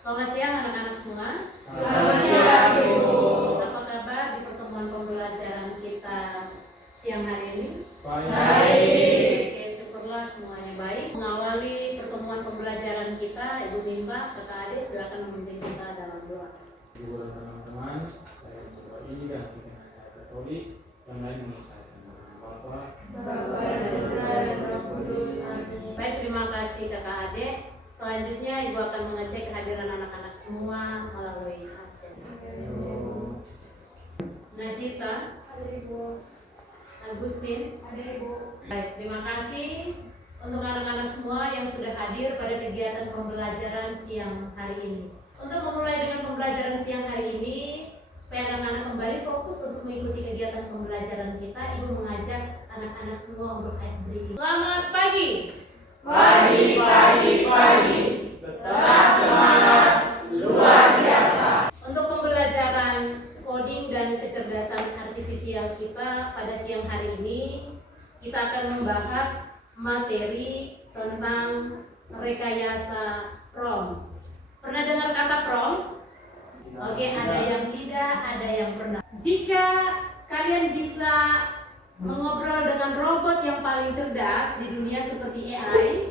Selamat siang anak-anak semua. Selamat siang Ibu. Apa kabar di pertemuan pembelajaran kita siang hari ini? Baik. Oke, syukurlah semuanya baik. Mengawali pertemuan pembelajaran kita, Ibu minta Kakak Ade silakan memimpin kita dalam doa. Ibu dan teman-teman, saya berdoa ini dan dengan saya Katolik, yang lain mengisahkan nama Bapa, dan Putra dan Roh Kudus. Amin. Baik, terima kasih Kakak Ade. Selanjutnya Ibu akan mengecek kehadiran anak-anak semua melalui absen. Najita, Ada Ibu. Agustin, Ada Ibu. baik, terima kasih untuk anak-anak semua yang sudah hadir pada kegiatan pembelajaran siang hari ini. Untuk memulai dengan pembelajaran siang hari ini, supaya anak-anak kembali fokus untuk mengikuti kegiatan pembelajaran kita, Ibu mengajak anak-anak semua untuk ice breathing. Selamat pagi. Pagi. tetap semangat, luar biasa. Untuk pembelajaran coding dan kecerdasan artifisial kita pada siang hari ini, kita akan membahas materi tentang rekayasa prompt. Pernah dengar kata prompt? Oke, ada yang tidak, ada yang pernah. Jika kalian bisa mengobrol dengan robot yang paling cerdas di dunia seperti AI,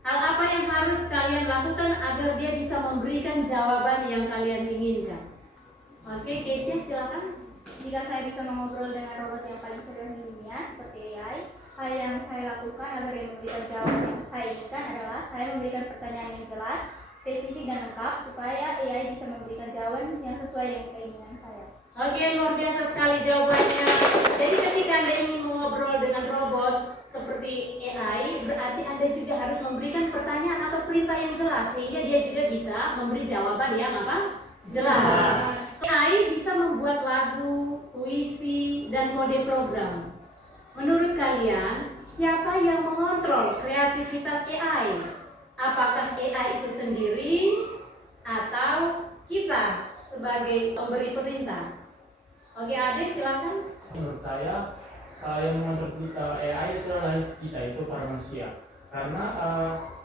hal apa yang harus kalian lakukan agar dia bisa memberikan jawaban yang kalian inginkan? Oke, Keisha silakan. Jika saya bisa mengobrol dengan robot yang paling cerdas di dunia seperti AI, hal yang saya lakukan agar dia memberikan jawaban yang saya inginkan adalah saya memberikan pertanyaan yang jelas, spesifik dan lengkap supaya AI bisa memberikan jawaban yang sesuai dengan keinginan saya. Oke, luar biasa sekali jawabannya. Jadi ketika Anda ingin mengobrol dengan robot seperti AI, berarti Anda juga harus memberikan pertanyaan atau perintah yang jelas sehingga dia juga bisa memberi jawaban yang apa? Jelas. AI bisa membuat lagu, puisi, dan kode program. Menurut kalian, siapa yang mengontrol kreativitas AI? Apakah AI itu sendiri atau kita sebagai pemberi perintah? Oke, Adik silakan. Menurut saya yang menurut kita AI itu adalah kita itu para manusia. Karena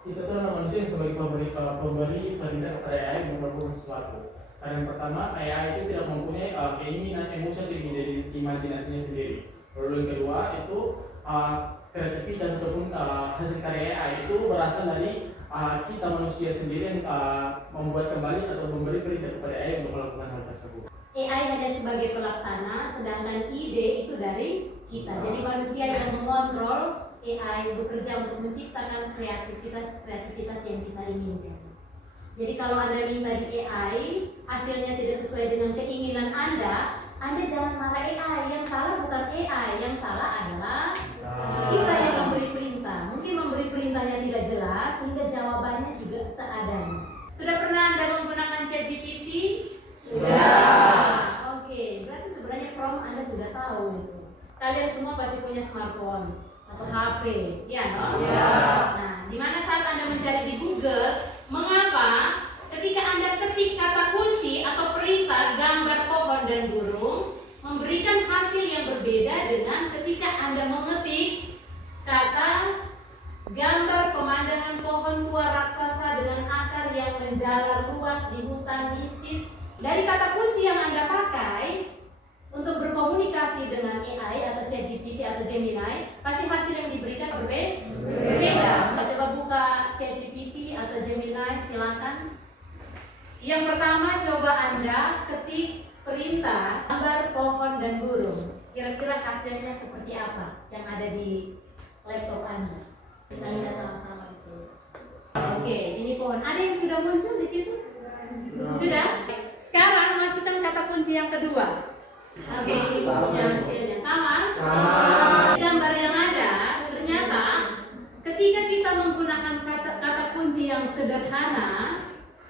kita itu adalah manusia yang sebagai pemberi perintah kepada AI untuk melakukan sesuatu. Karena yang pertama, AI itu tidak mempunyai keinginan, emosi atau imajinasinya sendiri. Lalu yang kedua itu kreativitas ataupun hasil karya AI itu berasal dari kita manusia sendiri yang membuat kembali atau memberi perintah kepada AI untuk melakukan hal tersebut. AI hanya sebagai pelaksana, sedangkan ide itu dari kita. Jadi manusia yang mengontrol AI bekerja untuk menciptakan kreativitas yang kita inginkan. Jadi kalau Anda minta di AI, hasilnya tidak sesuai dengan keinginan Anda jangan marah AI. Yang salah bukan AI, yang salah adalah kita yang memberi perintah. Mungkin memberi perintahnya tidak jelas, sehingga jawabannya juga seadanya. Sudah pernah Anda menggunakan ChatGPT? Sudah. Oke, berarti sebenarnya prompt Anda sudah tahu itu. Kalian semua pasti punya smartphone atau HP, ya? No? Ya. Nah, di mana saat Anda mencari di Google, mengapa ketika Anda ketik kata kunci atau perintah gambar pohon dan burung memberikan hasil yang berbeda dengan ketika Anda mengetik kata gambar pemandangan pohon tua raksasa dengan akar yang menjalar luas di hutan mistis. Dari kata kunci yang Anda pakai untuk berkomunikasi dengan AI atau ChatGPT atau Gemini, pasti hasil yang diberikan berbeda. Coba buka ChatGPT atau Gemini, silakan. Yang pertama, coba Anda ketik perintah gambar pohon dan burung. Kira-kira hasilnya seperti apa yang ada di laptop Anda? Kita lihat sama-sama di sini. Oke, ini pohon. Ada yang sudah muncul di situ? Sudah? Sekarang masukkan kata kunci yang kedua. Oke, ini punya hasilnya sama. Gambar yang ada, ternyata ketika kita menggunakan kata kunci yang sederhana,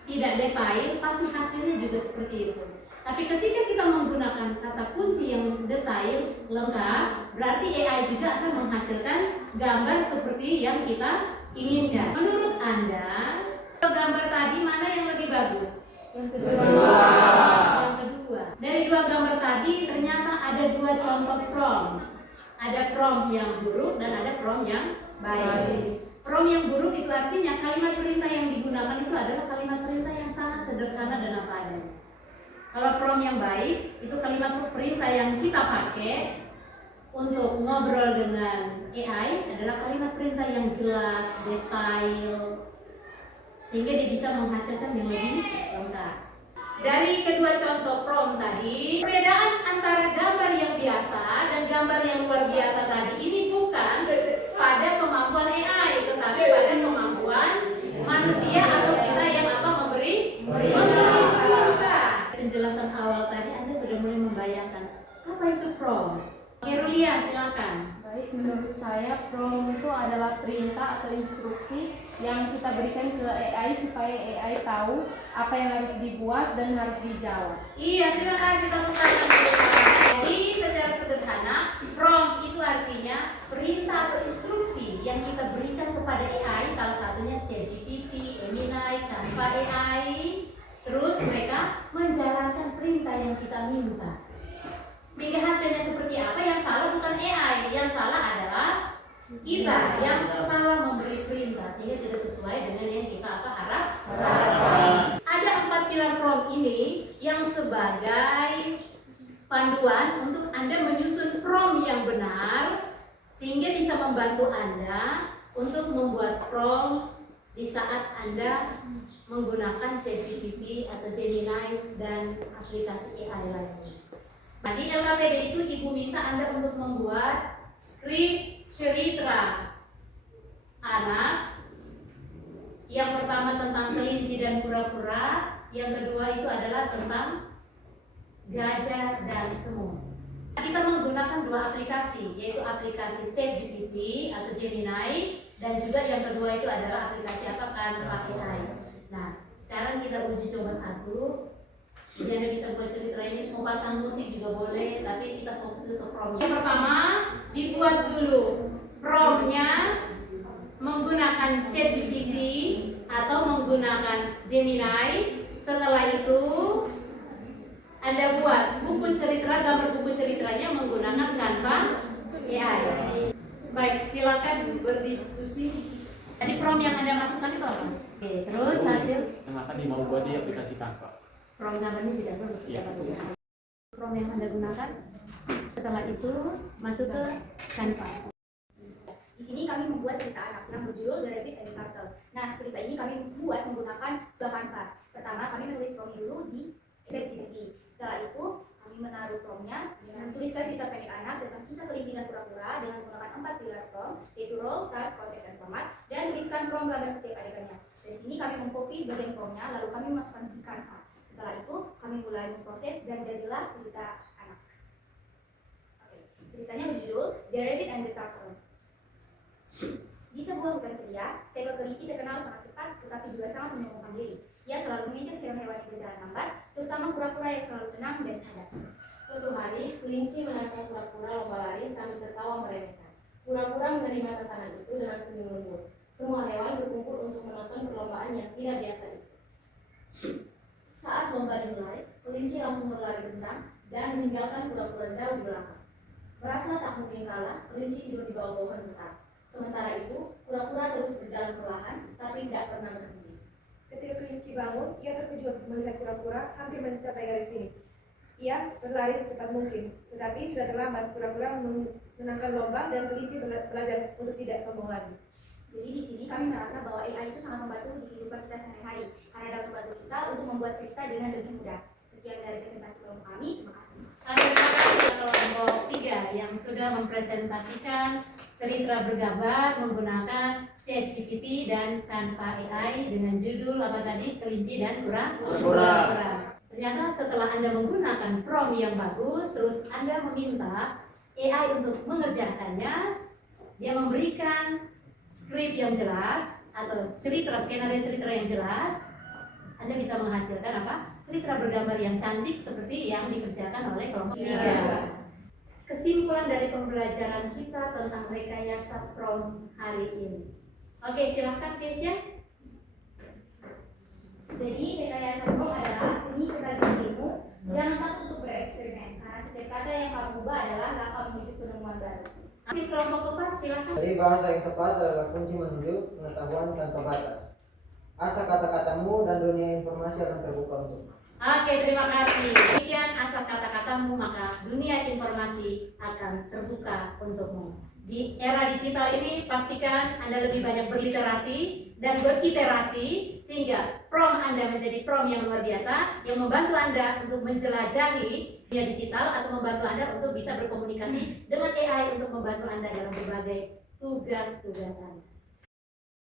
tidak detail, pasti hasilnya juga seperti itu. Tapi ketika kita menggunakan kata kunci yang detail, lengkap, berarti AI juga akan menghasilkan gambar seperti yang kita inginkan. Menurut Anda, gambar tadi mana yang lebih bagus? Yang kedua. Dari dua gambar tadi ternyata ada dua contoh prompt. Ada prompt yang buruk dan ada prompt yang baik. Prompt yang buruk itu artinya kalimat perintah yang digunakan itu adalah kalimat perintah yang sangat sederhana dan apa adanya. Kalau prompt yang baik, itu kalimat perintah yang kita pakai untuk ngobrol dengan AI adalah kalimat perintah yang jelas, detail, sehingga dia bisa menghasilkan yang lebih lengkap. Dari kedua contoh prompt tadi, perbedaan antara gambar yang biasa dan gambar yang luar biasa tadi ini bukan pada kemampuan AI, tetapi pada kemampuan manusia atau kita yang memberi perintah. Penjelasan awal tadi Anda sudah mulai membayangkan apa itu prompt. Herulia, silakan. Baik, menurut saya prompt itu adalah perintah atau instruksi yang kita berikan ke AI supaya AI tahu apa yang harus dibuat dan harus dijawab. Iya, terima kasih tepuk tangan. Jadi secara sederhana, prompt itu artinya perintah atau instruksi yang kita berikan kepada AI, salah satunya ChatGPT, Gemini, Canva AI. Terus mereka menjalankan perintah yang kita minta. Sehingga hasilnya seperti apa? Yang salah bukan AI, yang salah adalah kita yang salah memberi perintah sehingga tidak sesuai dengan yang kita harapkan. Ada 4 pilar prompt ini yang sebagai panduan untuk Anda menyusun prompt yang benar sehingga bisa membantu Anda untuk membuat prompt di saat Anda menggunakan ChatGPT atau Gemini dan aplikasi AI lainnya. Nah, di LKPD itu Ibu minta Anda untuk membuat skrip cerita anak. Yang pertama tentang kelinci dan kura-kura, yang kedua itu adalah tentang gajah dan semut. Kita menggunakan 2 aplikasi, yaitu aplikasi ChatGPT atau Gemini, dan juga yang kedua itu adalah aplikasi Canva AI. Nah, sekarang kita uji coba satu. Jadi Anda bisa buat cerita ini, mau pasang musik juga boleh, tapi kita fokus ke prompt. Yang pertama, dibuat dulu promptnya menggunakan ChatGPT atau menggunakan Gemini. Setelah itu Anda buat buku cerita, gambar buku ceritanya menggunakan Canva AI. Baik, silakan berdiskusi. Tadi prompt yang Anda masukkan itu apa? Oke, terus hasil yang akan mau buat di aplikasi Canva. prompt gambarnya sudah bagus. Iya. Prompt yang Anda gunakan. Setelah itu masuk ke Canva. Di sini kami membuat cerita anak yang berjudul The Rabbit and the Turtle. Nah, cerita ini kami buat menggunakan Canva. Pertama, kami menulis prompt dulu di ChatGPT. Setelah itu, kami menaruh promptnya dengan tuliskan cerita pendek anak tentang kisah kelinci dan kura-kura dengan menggunakan 4 pilar prompt, yaitu role, task, konteks, dan format, dan tuliskan prompt gambar setiap adegannya. Dari sini kami mengcopy bagian promptnya, lalu kami masukkan di Canva. Setelah itu, kami mulai memproses dan jadilah cerita anak. Oke, ceritanya berjudul The Rabbit and the Turtle. Di sebuah hutan ceria, seekor kelinci terkenal sangat cepat tetapi juga sangat menyombongkan diri. Ia selalu mengejar hewan-hewan yang berjalan lambat, terutama kura-kura yang selalu tenang dan sadar. Suatu hari, kelinci menantang kura-kura lomba lari sambil tertawa meremehkan. Kura-kura menerima tantangan itu dengan senyum lembut. Semua hewan berkumpul untuk menonton perlombaan yang tidak biasa itu. Saat lomba dimulai, kelinci langsung berlari kencang dan meninggalkan kura-kura jauh di belakang. Merasa tak mungkin kalah, kelinci tidur di bawah pohon besar. Sementara itu, kura-kura terus berjalan perlahan, tapi tidak pernah berhenti. Ketika kelinci bangun, ia terkejut melihat kura-kura hampir mencapai garis finish. Ia berlari secepat mungkin, tetapi sudah terlambat. Kura-kura menangkan lomba dan kelinci belajar untuk tidak sombong lagi. Jadi di sini kami merasa bahwa AI itu sangat membantu di kehidupan kita sehari-hari karena dapat membantu kita untuk membuat cerita dengan lebih mudah. Sekian dari presentasi kelompok kami, terima kasih. Terima kasih kelompok 3 yang sudah mempresentasikan cerita bergambar menggunakan ChatGPT dan Canva AI dengan judul apa tadi? Kelinci dan kura-kura. Ternyata setelah Anda menggunakan prompt yang bagus, terus Anda meminta AI untuk mengerjakannya, dia memberikan skrip yang jelas atau skenario cerita yang jelas, Anda bisa menghasilkan apa? Cerita bergambar yang cantik seperti yang dikerjakan oleh kelompok 3. Kesimpulan dari pembelajaran kita tentang rekayasa prompt hari ini. Oke, silahkan Keisha. Jadi rekayasa prompt adalah seni sekaligus ilmu. Jangan takut untuk bereksperimen karena setiap kata yang kamu ubah adalah langkah menuju penemuan baru. Oke, kelompok 4 silahkan. Jadi bahasa yang tepat adalah kunci menuju pengetahuan tanpa batas. Asal kata-katamu dan dunia informasi akan terbuka untukmu. Oke, terima kasih. Demikian asal kata-katamu, maka dunia informasi akan terbuka untukmu. Di era digital ini, pastikan Anda lebih banyak berliterasi dan beriterasi, sehingga prom Anda menjadi prom yang luar biasa, yang membantu Anda untuk menjelajahi dunia digital atau membantu Anda untuk bisa berkomunikasi dengan AI untuk membantu Anda dalam berbagai tugas-tugas Anda.